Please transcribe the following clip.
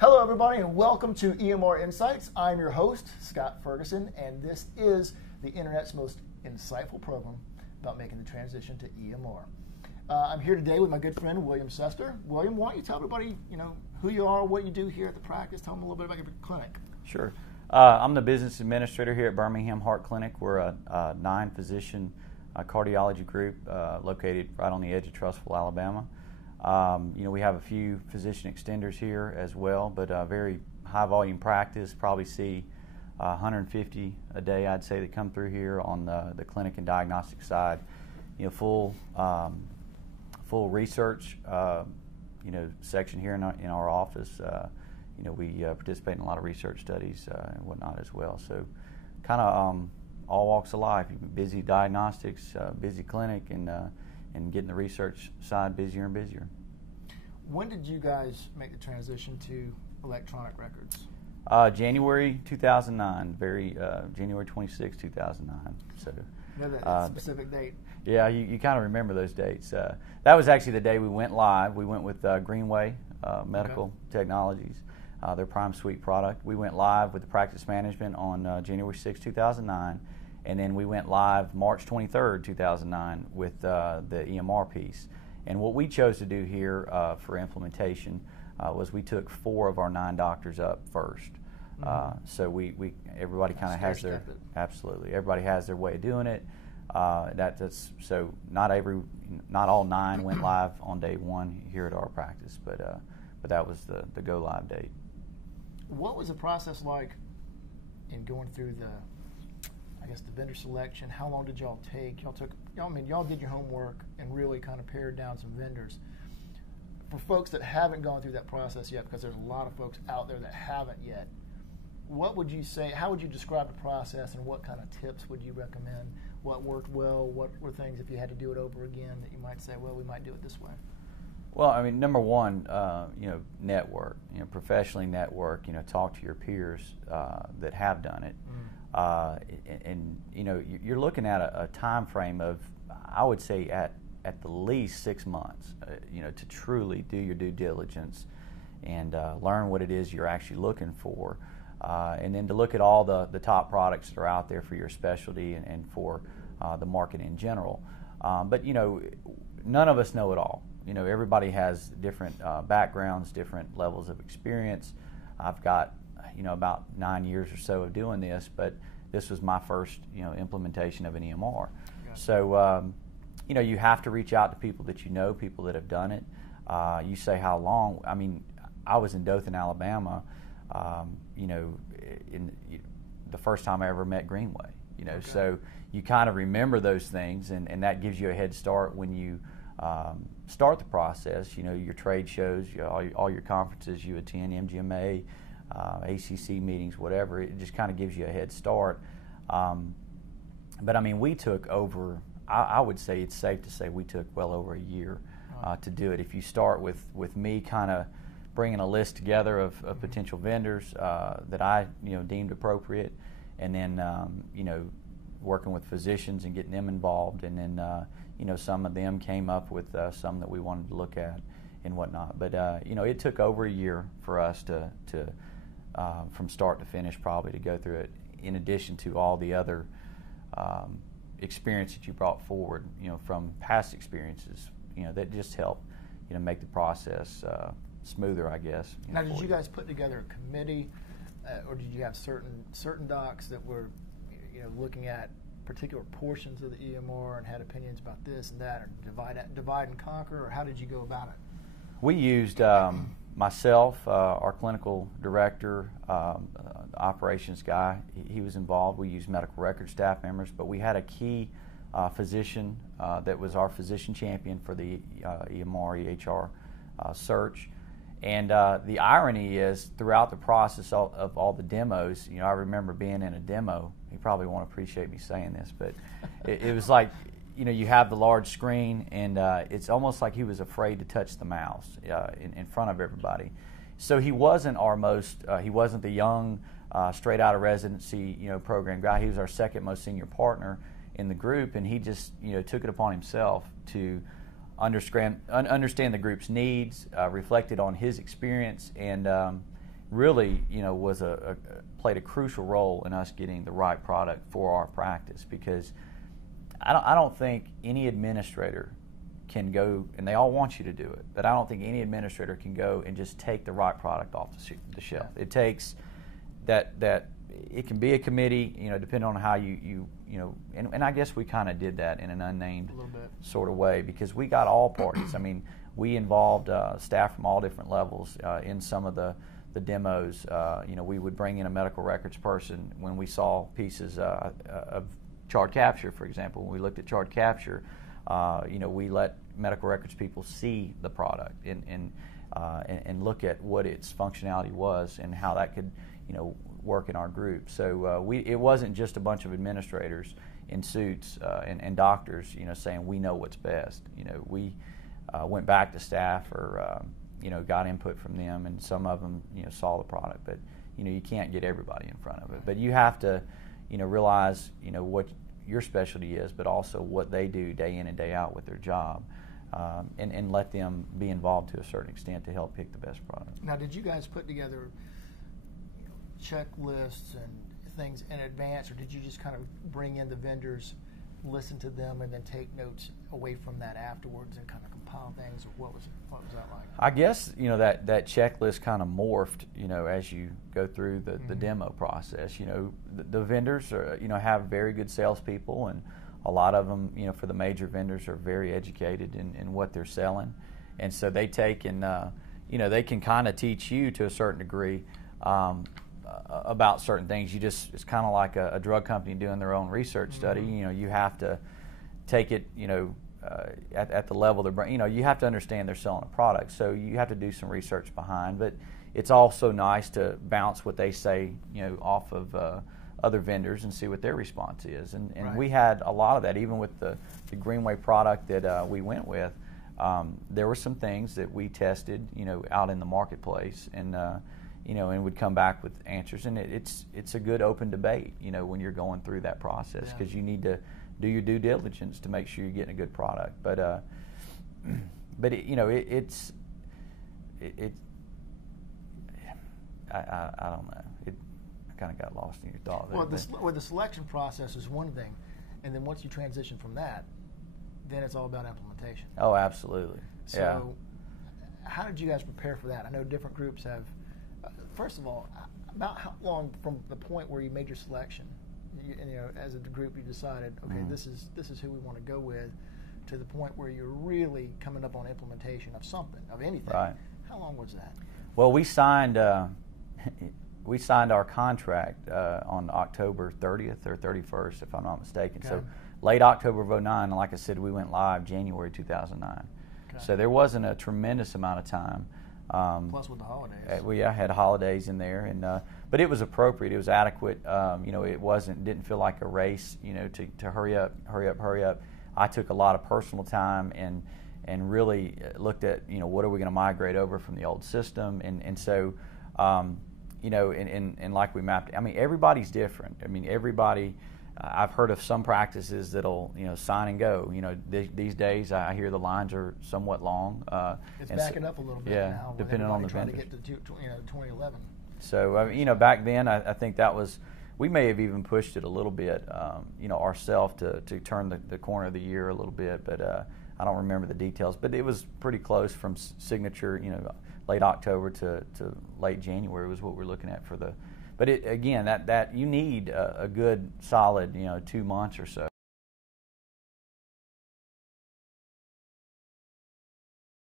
Hello, everybody, and welcome to EMR Insights. I'm your host, Scott Ferguson, and this is the Internet's most insightful program about making the transition to EMR. I'm here today with my good friend, William Sester. William, why don't you tell everybody, who you are, what you do here at the practice. Tell them a little bit about your clinic. Sure. I'm the business administrator here at Birmingham Heart Clinic. We're a 9-physician cardiology group located right on the edge of Trussville, Alabama. We have a few physician extenders here as well, but a very high volume practice. Probably see 150 a day, I'd say, that come through here on the clinic and diagnostic side. Full research section here in our office. We participate in a lot of research studies and whatnot as well. So kind of all walks of life. Busy diagnostics, busy clinic, and getting the research side busier and busier. When did you guys make the transition to electronic records? January 2009, January 26, 2009. So that specific date. Yeah, you kind of remember those dates. That was actually the day we went live. We went with Greenway Medical Technologies, their Prime Suite product. We went live with the practice management on January 6, 2009. And then we went live March 23rd, 2009 with the EMR piece. And what we chose to do here for implementation was we took 4 of our 9 doctors up first. So everybody kind of has their, absolutely, everybody has their way of doing it. So not all 9 went live on day 1 here at our practice, but that was the go live date. What was the process like in going through the vendor selection? How long did y'all take? Y'all did your homework and really kind of pared down some vendors. For folks that haven't gone through that process yet, because there's a lot of folks out there that haven't yet, what would you say, how would you describe the process, and what kind of tips would you recommend? What worked well? What were things, if you had to do it over again, that you might say, well, we might do it this way? Well, number one, network, professionally network, talk to your peers that have done it. You're looking at a time frame of, I would say, at the least 6 months, to truly do your due diligence and learn what it is you're actually looking for, and then to look at all the top products that are out there for your specialty and for the market in general. But none of us know it all. Everybody has different backgrounds, different levels of experience. I've got about 9 years or so of doing this, but this was my first, implementation of an EMR. So, you have to reach out to people that people that have done it. You say how long. I was in Dothan, Alabama, in the first time I ever met Greenway. So you kind of remember those things, and that gives you a head start when you start the process. Your trade shows, all your conferences you attend, MGMA, ACC meetings, whatever. It just kind of gives you a head start. But we took over, I would say it's safe to say we took well over a year to do it. If you start with me kind of bringing a list together of potential vendors that I deemed appropriate, and then working with physicians and getting them involved, and then some of them came up with some that we wanted to look at and whatnot. But it took over a year for us to from start to finish, probably, to go through it, in addition to all the other experience that you brought forward, from past experiences, that just help, make the process smoother, I guess. Now, did you guys put together a committee, or did you have certain docs that were, looking at particular portions of the EMR and had opinions about this and that, or divide and conquer, or how did you go about it? We used myself, our clinical director, operations guy, he was involved. We used medical record staff members, but we had a key physician that was our physician champion for the EMR, EHR search. And the irony is, throughout the process of all the demos, I remember being in a demo. He probably won't appreciate me saying this, but it was like, you have the large screen, and it's almost like he was afraid to touch the mouse in front of everybody. So he wasn't he wasn't the young, straight out of residency, program guy. He was our second most senior partner in the group, and he just, took it upon himself to understand the group's needs, reflected on his experience, and really, was played a crucial role in us getting the right product for our practice, because I don't think any administrator can go, and they all want you to do it, but I don't think any administrator can go and just take the right product off the shelf. It takes that it can be a committee, depending on how and I guess we kind of did that in an unnamed sort of way, because we got all parties. I mean, we involved staff from all different levels in some of the demos. We would bring in a medical records person when we saw pieces of chart capture, for example. When we looked at chart capture, we let medical records people see the product and look at what its functionality was and how that could, work in our group. So it wasn't just a bunch of administrators in suits and doctors, saying we know what's best. We went back to staff or got input from them, and some of them saw the product. But you can't get everybody in front of it. But you have to realize what your specialty is, but also what they do day in and day out with their job, and let them be involved to a certain extent to help pick the best product. Now, did you guys put together checklists and things in advance, or did you just kind of bring in the vendors, listen to them, and then take notes away from that afterwards and kind of compile things, or what was that like? I guess that checklist kind of morphed as you go through the demo process. The vendors are, have very good salespeople, and a lot of them for the major vendors are very educated in what they're selling, and so they take and they can kind of teach you to a certain degree about certain things. It's kind of like a drug company doing their own research study. You have to take it at the level they're you have to understand they're selling a product, so you have to do some research behind. But it's also nice to bounce what they say off of other vendors and see what their response is. And right. We had a lot of that, even with the Greenway product that we went with. There were some things that we tested out in the marketplace, and and would come back with answers. And it's a good open debate, when you're going through that process, because you need to do your due diligence to make sure you're getting a good product. But I don't know. I kind of got lost in your thought there. Well, the selection process is one thing, and then once you transition from that, then it's all about implementation. Oh, absolutely. So, how did you guys prepare for that? I know different groups have. First of all, about how long from the point where you made your selection, as a group you decided, okay, this is who we want to go with, to the point where you're really coming up on implementation of something, of anything. Right. How long was that? Well, we signed our contract on October 30th or 31st, if I'm not mistaken. Okay. So late October of 2009, and like I said, we went live January 2009. Okay. So there wasn't a tremendous amount of time. Plus with the holidays. We had holidays in there, and but it was appropriate. It was adequate. It didn't feel like a race. To hurry up. I took a lot of personal time and really looked at what are we going to migrate over from the old system, and so and like we mapped. I mean, everybody's different. I mean, everybody. I've heard of some practices that'll sign and go. These days I hear the lines are somewhat long. It's backing up a little bit now. Depending on the trying vendors. to get to 2011. So back then I think that was, we may have even pushed it a little bit, ourselves to turn the corner of the year a little bit, but I don't remember the details. But it was pretty close from signature, late October to late January was what we're looking at for the. But again, that you need a good solid 2 months or so